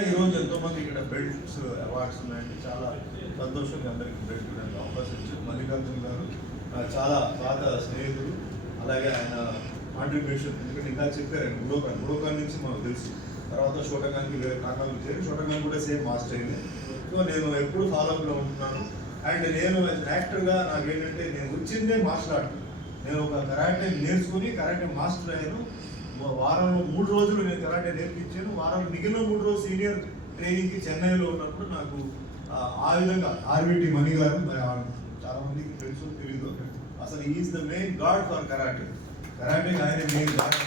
ఈరోజు ఎంతోమంది ఇక్కడ బెల్ట్స్ అవార్డ్స్ ఉన్నాయండి. చాలా సంతోషంగా అందరికీ బెల్ట్ ఇవ్వడానికి అవకాశం ఇచ్చారు. మల్లికార్జున గారు చాలా పాత స్నేహితులు, అలాగే ఆయన కాంట్రిబ్యూషన్, ఎందుకంటే ఇంకా చెప్పారు ఆయన బుడోకాన్ నుంచి మనకు తెలుసు. తర్వాత షోటగాన్కి వేరే కారణాలు చేరి షోటగాన్ కూడా సేమ్ మాస్టర్ అయింది. సో నేను ఎప్పుడు ఫాలోఅప్లో ఉంటున్నాను. అండ్ నేను యాక్టర్గా నాకేంటంటే నేను వచ్చిందే మార్షల్ ఆర్ట్. నేను ఒక కరాటే నేర్చుకుని కరాటే మాస్టర్ అయ్యాను. వారంలో 3 రోజులు నేను కరాటే నేర్పించాను. వారంలో మిగిలిన 3 రోజులు సీనియర్ ట్రైనింగ్కి చెన్నైలో ఉన్నప్పుడు నాకు ఆ విధంగా ఆర్విటి మణి గారు, చాలా మందికి తెలుసు తెలీదు, అసలు is the main God for karate. Karate ఆయన మెయిన్ గాడ్.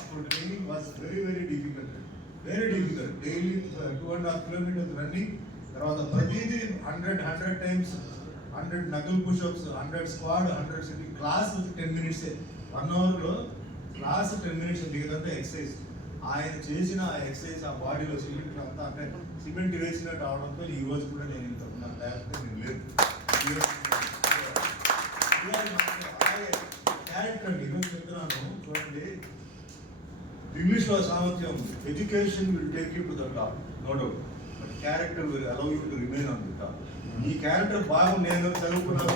అప్పుడు training was very very difficult. Daily 2.5 kilometers running, తర్వాత ప్రతిదీ 100 times, 100 knuckle push-ups, 100 squat, 100 sitting. Class 10 minutes, 1 hour class 10 minutes, మిగతా ఎక్సర్సైజ్. ఆయన చేసిన ఆ ఎక్సర్సైజ్ ఆ బాడీలో సిమెంట్ అంతా, అంటే సిమెంట్ వేసినట్టు అవడంతో ఈ రోజు కూడా నేను ఇంత నేను లేదు. క్యారెక్టర్ అండి, ఈరోజు చెప్తున్నాను చూడండి. ఇంగ్లీష్లో సామర్థ్యం, education will take you to the top, no doubt, but character will allow you to remain on the top. ఈ క్యారెక్టర్ బాగా నేను చదువుకున్నాను,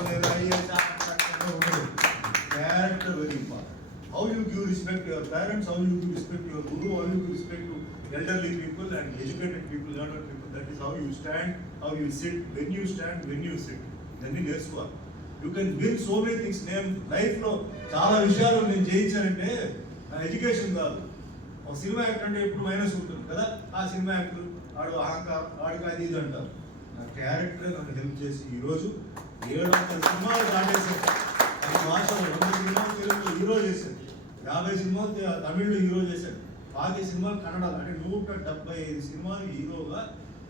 character very important. How you give respect your parents, how you give respect your guru, how you give respect to elderly people and educated people, learned people. That is how you stand, how you sit, when you stand, when you sit. Then నేర్చుకోవాలి. You can win so many things. నేను లైఫ్లో చాలా విషయాలు నేను జయించానంటే education కాదు. ఒక cinema actor అంటే ఎప్పుడు మైనస్ ఉంటుంది కదా, ఆ సినిమా యాక్టర్ ఆడు అహంకారం, ఆడికి అది ఇది అంటారు. నా క్యారెక్టర్ నన్ను హెల్ప్ చేసి ఈరోజు 700 సినిమాలు దాటేశాను. 10 భాషలు, 200 సినిమాలు తెలుగులో హీరో చేశాను, 50 సినిమాలు తమిళ్లో హీరో చేశాను, 40 సినిమాలు కన్నడలో, అంటే 175 సినిమాలు హీరోగా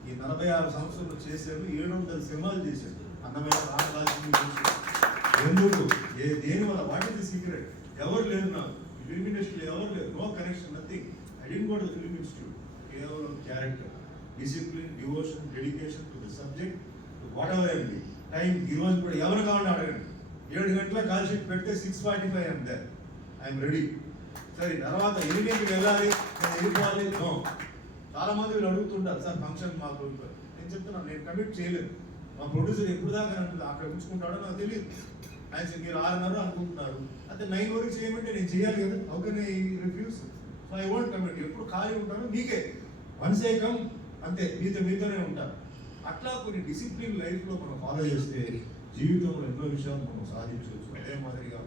ఈ 46 సంవత్సరాలు చేశాను. 700 సినిమాలు చేశాను. అందమైన రామరాజు ఎందుకు, దేని వల్ల, వాట్ ఇస్ ది సీక్రెట్? ఎవరు లేరు నాకు ఫిల్మ్ ఇండస్ట్రీలో, ఎవరు లేరు, no connection, nothing. I didn't go to the film institute. కేవలం character, discipline, devotion, dedication to the subject, whatever I'm doing. Time ఈరోజు కూడా ఎవరు కావాలని అడగండి. 7 గంటల కాల్ షీట్ పెడితే 6:45 ఐఎమ్ దేర్, ఐఎమ్ రెడీ. సరే, తర్వాత 8కి వెళ్ళాలి, నేను వెళ్ళిపోవాలి, నో. చాలా మంది వీళ్ళు అడుగుతుంటారు, సార్ ఫంక్షన్ మాకు. నేను చెప్తున్నాను, నేను కమిట్ చేయలేదు. మా ప్రొడ్యూసర్ ఎప్పుడు దాకా అంటుంది, అక్కడ ఉంచుకుంటాడో నాకు తెలియదు. ఆయన మీరు 6:30 అనుకుంటున్నారు, అంటే 9 వరకు చేయమంటే నేను చేయాలి కదా. Okay, refuse. So I won't commit. ఎప్పుడు ఖాళీ ఉంటాను, మీకే వన్స్ ఏ కమ్, అంతే, మీతోనే ఉంటాను. అట్లా కొన్ని డిసిప్లిన్ లైఫ్లో మనం ఫాలో చేస్తే జీవితంలో ఎన్నో విషయాలు మనం సాధించవచ్చు. అదే మాదిరిగా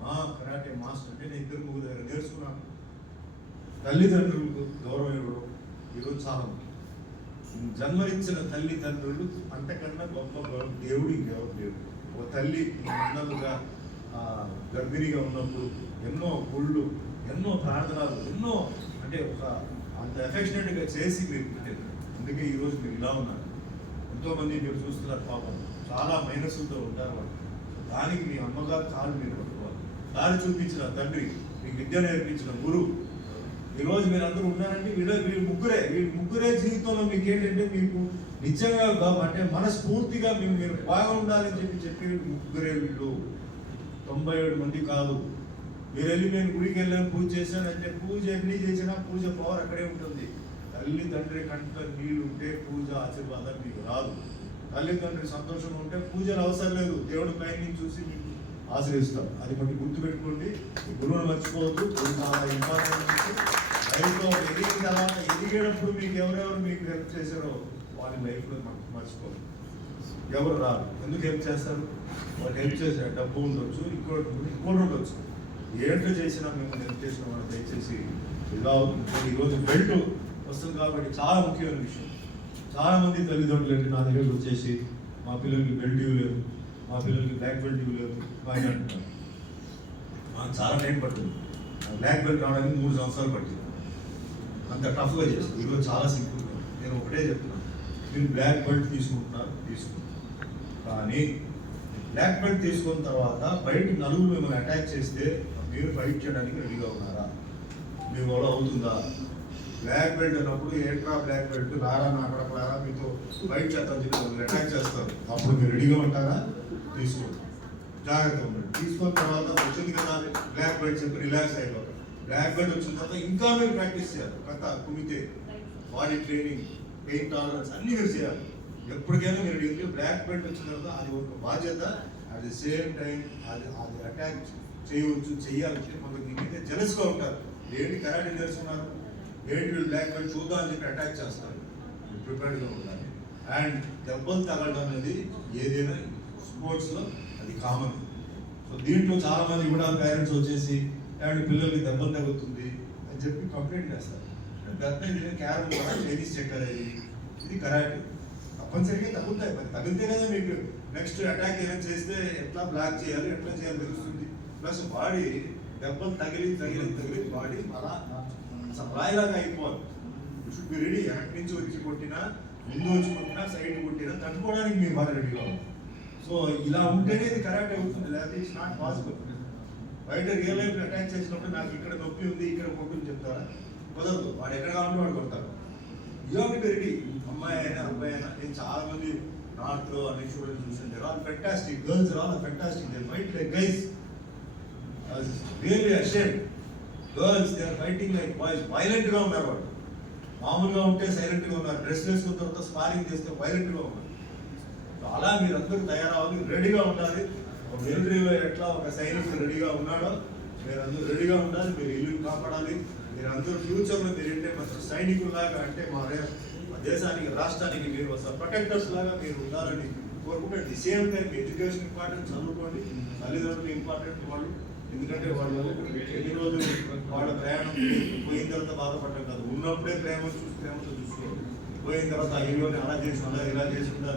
మా కరాటే మాస్టర్ అంటే నేను 2-3 దగ్గర నేర్చుకున్నాను. తల్లిదండ్రులకు గౌరవం ఇవ్వడం నిరుత్సాహం. జన్మనిచ్చిన తల్లిదండ్రులు అంతకన్నా గొప్ప దేవుడు ఇంకెవరు లేవు. ఒక తల్లి అన్నలుగా గర్భిణిగా ఉన్నప్పుడు ఎన్నో గుళ్ళు, ఎన్నో ప్రార్థనలు, ఎన్నో, అంటే ఒక అంత ఎఫెక్షనేట్గా చేసి మీరు పెట్టారు. అందుకే ఈరోజు మీరు ఇలా ఉన్నారు. ఎంతోమంది మీరు చూస్తున్నారు, పాపం చాలా మైనస్లతో ఉంటారు వాళ్ళు. దానికి మీ అమ్మగారు కాళ్ళు మీరు పట్టుకోవాలి. దారి చూపించిన తండ్రి, మీకు విద్య నేర్పించిన గురువు, ఈరోజు మీరు అందరూ ఉన్నారంటే వీళ్ళు ముగ్గురే జీవితంలో మీకు ఏంటంటే, మీకు నిజంగా అంటే మనస్ఫూర్తిగా మీరు బాగా ఉండాలని చెప్పి ముగ్గురే వీళ్ళు. 97 మంది కాదు. మీరు వెళ్ళి నేను గుడికి వెళ్ళాను, పూజ చేశాను అంటే పూజ ఎన్ని చేసినా పూజ పవర్ అక్కడే ఉంటుంది. తల్లి తండ్రి కంట నీళ్ళు ఉంటే పూజ ఆశీర్వాదం మీకు రాదు. తల్లిదండ్రి సంతోషంగా ఉంటే పూజలు అవసరం లేదు, దేవుడి పైన చూసి మీకు ఆశ్రయిస్తాం. అది బట్టి గుర్తుపెట్టుకోండి, గురువును మర్చిపోవద్దు. చాలా ఇంపార్టెంట్. లైఫ్లో ఎదిగిన తర్వాత ఎదిగేటప్పుడు మీకు ఎవరెవరు మీకు హెల్ప్ చేశారో వాళ్ళ లైఫ్లో మర్చిపోదు. ఎవరు రాదు. ఎందుకు హెల్ప్ చేస్తారు? వాళ్ళు హెల్ప్ చేశారు, డబ్బు ఉండొచ్చు, ఇంకోటి ఉండొచ్చు. ఏంటో చేసినా మేము హెల్ప్ చేసిన వాళ్ళు దయచేసి ఇలా అవుతుంది. ఈరోజు బెల్ట్ వస్తుంది కాబట్టి చాలా ముఖ్యమైన విషయం. చాలామంది తల్లిదండ్రులు ఏంటి నా దగ్గరకు వచ్చేసి, మా పిల్లలకి బెల్ట్ ఇవ్వలేదు, మా పిల్లలకి బ్లాక్ బెల్ట్ ఇవ్వలేదు అని అంటున్నారు. మాకు చాలా టైం పడుతుంది. బ్లాక్ బెల్ట్ రావడానికి 3 సంవత్సరాలు పట్టింది. అంత టఫ్గా చేస్తుంది. ఈరోజు చాలా సింపుల్గా నేను ఒకటే చెప్తున్నాను, మీరు బ్లాక్ బెల్ట్ తీసుకుంటున్నారు, కానీ బ్లాక్ బెల్ట్ తీసుకున్న తర్వాత బయట నలుగురు మిమ్మల్ని అటాక్ చేస్తే మీరు ఫైట్ చేయడానికి రెడీగా ఉన్నారా? మీ వల్ల అవుతుందా? బ్లాక్ బెల్ట్ అన్నప్పుడు ఏంట్రా బ్లాక్ బెల్ట్, రారా నా అక్కడరా, మీతో ఫైట్ చేస్తాను చెప్పి మిమ్మల్ని అటాక్ చేస్తారు. అప్పుడు మీరు రెడీగా ఉంటారా? తీసుకోండి, జాగ్రత్తగా ఉండండి. తీసుకున్న తర్వాత వచ్చింది కదా బ్లాక్ బెల్ట్ చెప్పి రిలాక్స్ అయిపోతారు. బ్లాక్ బెల్ట్ వచ్చిన తర్వాత ఇంకా మీరు ప్రాక్టీస్ చేయాలి. కథ కుమితే బాడీ ట్రైనింగ్, పెయిన్ టాలరెన్స్ అన్ని మీరు చేయాలి. ఎప్పటికైనా మీరు డిగ్రీ బ్లాక్ బెల్ట్ వచ్చిన తర్వాత అది ఒక బాధ్యత. అట్ ది సేమ్ టైం అది అటాక్ చేయవచ్చు, చెయ్యాలంటే కొందరు మీకైతే జెలస్గా ఉంటారు. ఏంటి కరాటే నేర్చుకున్నారు, ఏంటి వీళ్ళు బ్లాక్ బెల్ట్ చూద్దాం అని చెప్పి అటాక్ చేస్తారు. ప్రిపేర్డ్గా ఉండాలి. అండ్ దెబ్బలు తగలడం అనేది ఏదైనా స్పోర్ట్స్లో అది కామన్. సో దీంట్లో చాలా మంది కూడా పేరెంట్స్ వచ్చేసి అండ్ పిల్లలకి దెబ్బలు తగ్గుతుంది అని చెప్పి కంప్లైంట్ చేస్తారు. పెద్ద క్యారమ్ కూడా టెన్నిస్ చెక్కర్ ఇది కరాటే తప్పనిసరిగా తగ్గుతాయి. మరి తగిలితే కదా మీకు నెక్స్ట్ అటాక్ ఏమైనా చేస్తే ఎట్లా బ్లాక్ చేయాలి, ఎట్లా చేయాలి తెలుస్తుంది. ప్లస్ బాడీ దెబ్బలు తగిలి బాడీ అలా రాయిలాగా అయిపోవాలి. Should be ready. వెనక నుంచి వచ్చి కొట్టినా, ముందు వచ్చి కొట్టినా, సైడ్ కొట్టినా తట్టుకోవడానికి మీరు బాగా రెడీగా ఉంది. సో ఇలా ఉంటేనే ఇది కరాటే అవుతుంది, లేకపోతే ఇట్స్ నాట్ పాసిబుల్. బయట రియల్ లైఫ్ అటాక్ చేసినప్పుడు నాకు ఇక్కడ నొప్పి ఉంది, ఇక్కడ కొట్టుని చెప్తారా? కుదరదు. వాడు ఎక్కడ కావాలంటే వాడు కొడతాడు. You have to be ready. అమ్మాయి అయినా అబ్బాయి అయినా, నేను చాలా మంది నార్త్ లో అన్ని స్టూడెంట్స్ చూసాను. They are all fantastic. Girls are all fantastic. They fight like guys. Really ashamed. Girls they are fighting like boys. Violent గా ఉన్నారు వాళ్ళు. మామూలుగా ఉంటే సైలెంట్ గా ఉన్నారు, డ్రెస్ వేసుకున్న తర్వాత స్పారింగ్ చేస్తే వైలెంట్ గా ఉన్నారు. అలా మీరు అందరూ తయారవ్వాలి, రెడీగా ఉండాలి. ఒక మిలిటరీలో ఎట్లా ఒక సైనికుడు రెడీగా ఉన్నాడో మీరు అందరూ రెడీగా ఉండాలి. మీరు ఇల్లుని కాపాడాలి. మీరు అందరూ ఫ్యూచర్లో మీరు ఏంటంటే మంచి సైనికుల్లాగా, అంటే మా దేశానికి, రాష్ట్రానికి మీరు ప్రొటెక్టర్స్ లాగా మీరు ఉండాలని కోరుకుంటే the same time education important, చదువుకోండి. తల్లిదండ్రులు ఇంపార్టెంట్ వాళ్ళు. ఎందుకంటే వాళ్ళు ఎన్ని రోజులు వాళ్ళ ప్రయాణం పోయిన తర్వాత బాధపడటం కాదు. ఉన్నప్పుడే ప్రేమతో చూసుకోవాలి. పోయిన తర్వాత అయ్యోని అలా చేసి ఉండాలి, ఇలా చేసి ఉండాలి,